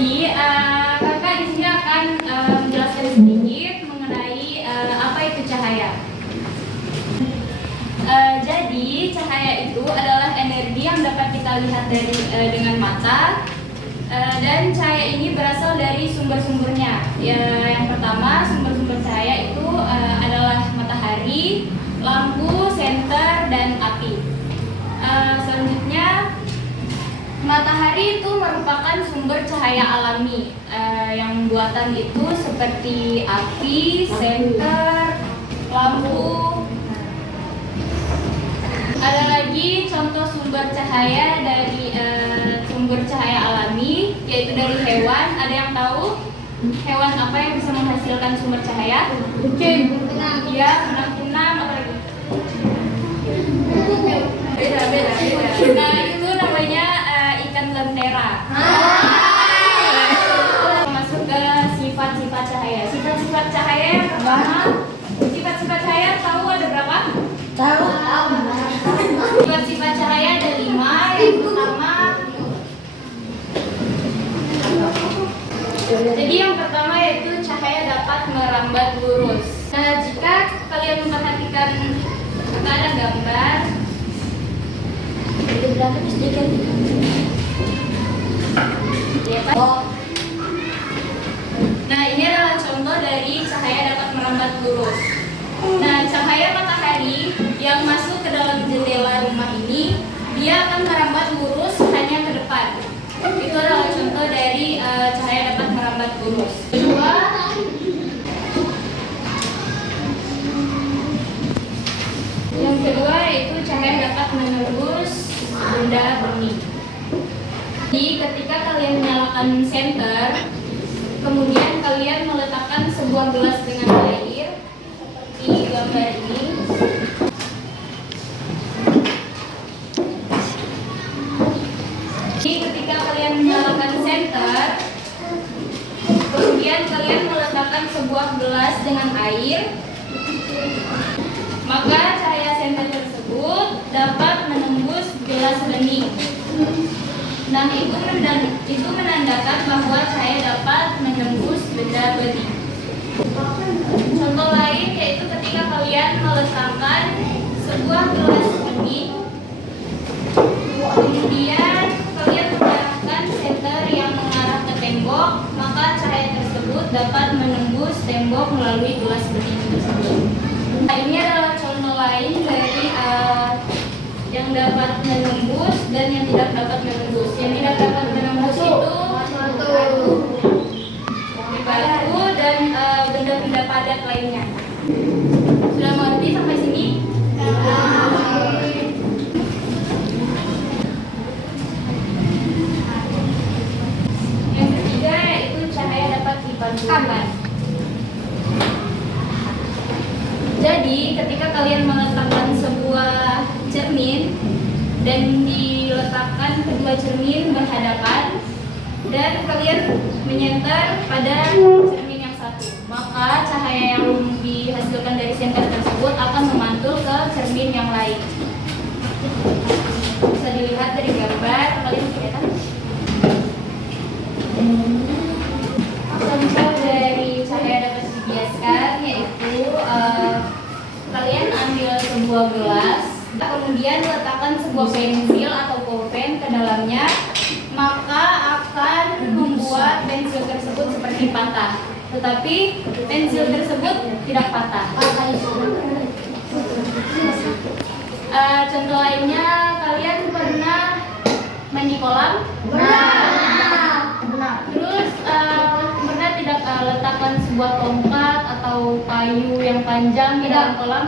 Jadi kakak di sini akan menjelaskan sedikit mengenai apa itu cahaya. Jadi cahaya itu adalah energi yang dapat kita lihat dengan mata, dan cahaya ini berasal dari sumber-sumbernya. Yang pertama, sumber-sumber cahaya itu adalah matahari, lampu, senter, dan api. Selanjutnya, matahari itu merupakan sumber cahaya alami. Yang buatan itu seperti api, senter, lampu. Ada lagi contoh sumber cahaya dari sumber cahaya alami, yaitu dari hewan. Ada yang tahu hewan apa yang bisa menghasilkan sumber cahaya? Kucing. Iya, kunang-kunang, apa lagi? Beda. Nah, itu namanya ikan lentera. Masuk ke sifat-sifat cahaya. Sifat-sifat cahaya yang pertama, sifat-sifat cahaya tahu ada berapa? Tahu. Sifat-sifat cahaya ada 5. Yang pertama, jadi yang pertama yaitu cahaya dapat merambat lurus. Nah, jika kalian memperhatikan ada gambar, sedikit. ya kan? Nah, ini adalah contoh dari cahaya dapat merambat lurus. Nah, cahaya matahari yang masuk ke dalam jendela rumah ini, dia akan merambat lurus hanya ke depan. Itu adalah contoh dari cahaya dapat merambat lurus. Kedua, yang kedua yaitu cahaya dapat menembus benda bening. Jadi ketika kalian menyalakan senter, kemudian kalian meletakkan sebuah gelas dengan air di gambar ini. Jadi ketika kalian menyalakan senter, kemudian kalian meletakkan sebuah gelas dengan air, maka cahaya senter tersebut dapat menembus gelas bening. Nah, itu menandakan bahwa cahaya dapat menembus benda bening. Contoh lain yaitu ketika kalian meletakkan sebuah gelas bening, kemudian kalian mengarahkan senter yang mengarah ke tembok, maka cahaya tersebut dapat menembus tembok melalui gelas bening tersebut. Nah, ini adalah contoh lain dari yang dapat menembus dan yang tidak dapat menembus. Yang tidak dapat menembus itu batu dan benda-benda padat lainnya. Sudah mengerti sampai sini? Yang ketiga yaitu cahaya dapat dipantulkan. Jadi ketika kalian meletakkan sebuah cermin dan diletakkan kedua cermin berhadapan dan kalian menyenter pada cermin yang satu, maka cahaya yang dihasilkan dari senter tersebut akan memantul ke cermin yang lain. Bisa dilihat dari gambar, kalian kelihatan? Contoh dari cahaya dapat dibiaskan yaitu kalian ambil sebuah gelas, kemudian letakkan sebuah pensil atau pulpen ke dalamnya, maka akan membuat pensil tersebut seperti patah. Tetapi pensil tersebut tidak patah. Contoh lainnya, kalian pernah mandi kolam? Benar. Terus pernah tidak letakkan sebuah tongkat atau kayu yang panjang di dalam kolam?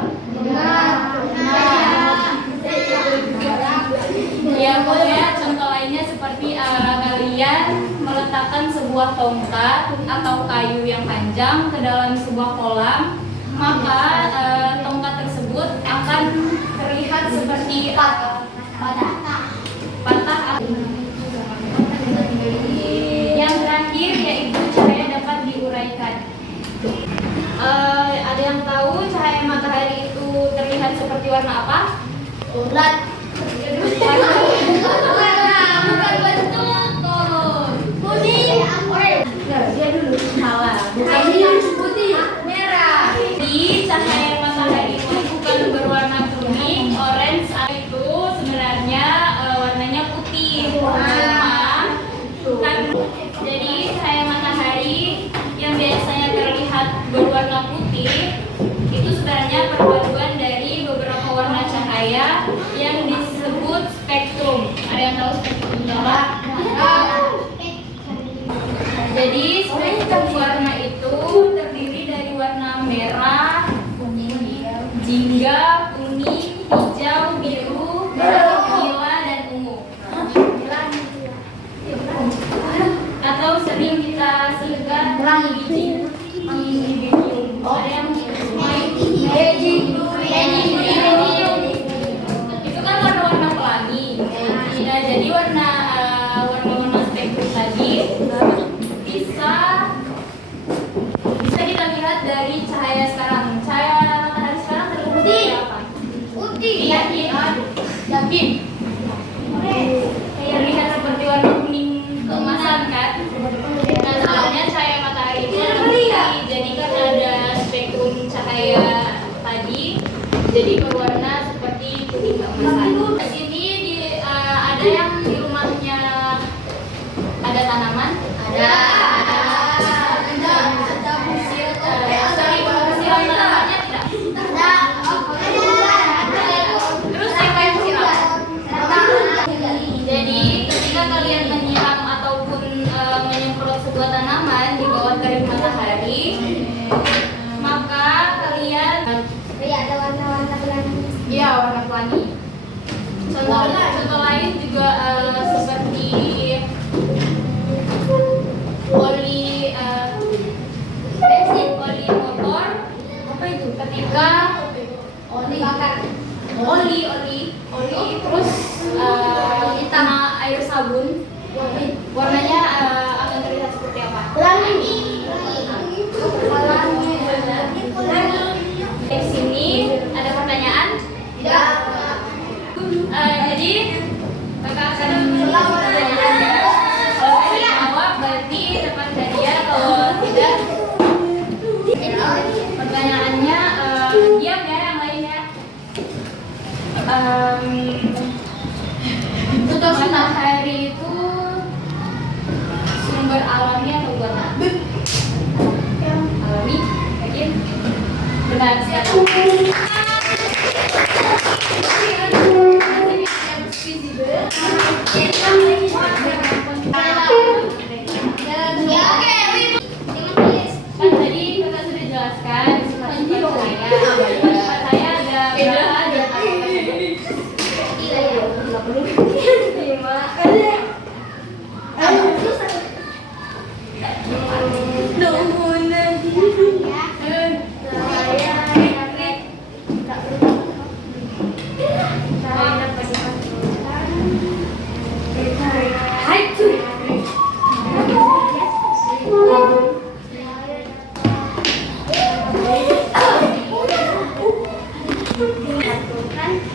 Ya, pokoknya contoh lainnya seperti kalian meletakkan sebuah tongkat atau kayu yang panjang ke dalam sebuah kolam, maka tongkat tersebut akan terlihat seperti patah. Yang terakhir yaitu cahaya dapat diuraikan. Ada yang tahu cahaya matahari itu terlihat seperti warna apa? Ulat. Bukan bentuk, kuning. jingga, kuning, hijau, biru, nila, dan ungu. Atau sering kita singkat biji. Ada yang itu kan warna-warna pelangi. Nah, jadi warna-warna spektrum tadi bisa kita lihat dari cahaya sekarang. Cahaya matahari sekarang terlihat seperti apa? Putih. Yakin? Terlihat seperti warna kuning keemasan kan? Nah, sebenarnya cahaya matahari itu warna putih. Jadi karena ada spektrum cahaya tadi, jadi berwarna seperti kuning keemasan. Di sini ada yang di rumahnya ada tanaman? Ada. Jadi ketika kalian menyiram ataupun menyemprot sebuah tanaman di bawah terik matahari, maka kalian Ada warna-warna pelangi. ya warna pelangi. Contoh lain juga seperti oli bensin, oli motor. Apa itu? Ketika oli terus tanah air sabun, warnanya akan terlihat seperti apa? Pelangi. Di sini ada pertanyaan? Tidak. Jadi kakak akan menjawab pertanyaannya. Kalau saya jawab berarti dapat hadiah. Kalau tidak, pertanyaannya diam ya yang lainnya. Matahari itu sumber alami atau buatan? Alami, yakin? Benar sekali. Kan tadi kakak sudah jelaskan sifat saya ada berapa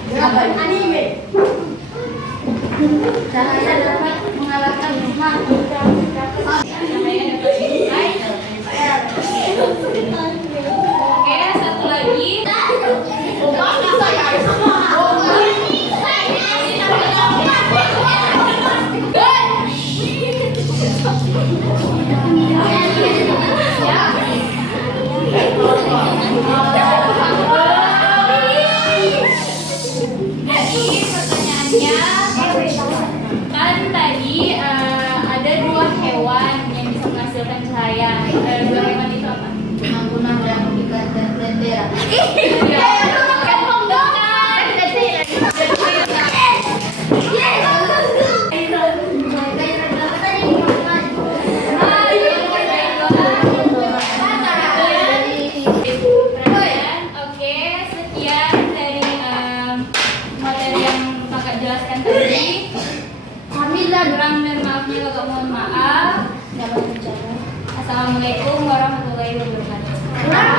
dan apa Anime. Cahaya dapat mengalahkan Oke, satu lagi. Jadi pertanyaannya, kan tadi ada dua hewan yang bisa menghasilkan cahaya. Dua hewan itu apa? Anggunah dan Lentera. Ya, oke, sekian dari materi yang kakak jelaskan tadi. Kurang dan maafnya kakak mohon maaf. Assalamualaikum warahmatullahi wabarakatuh.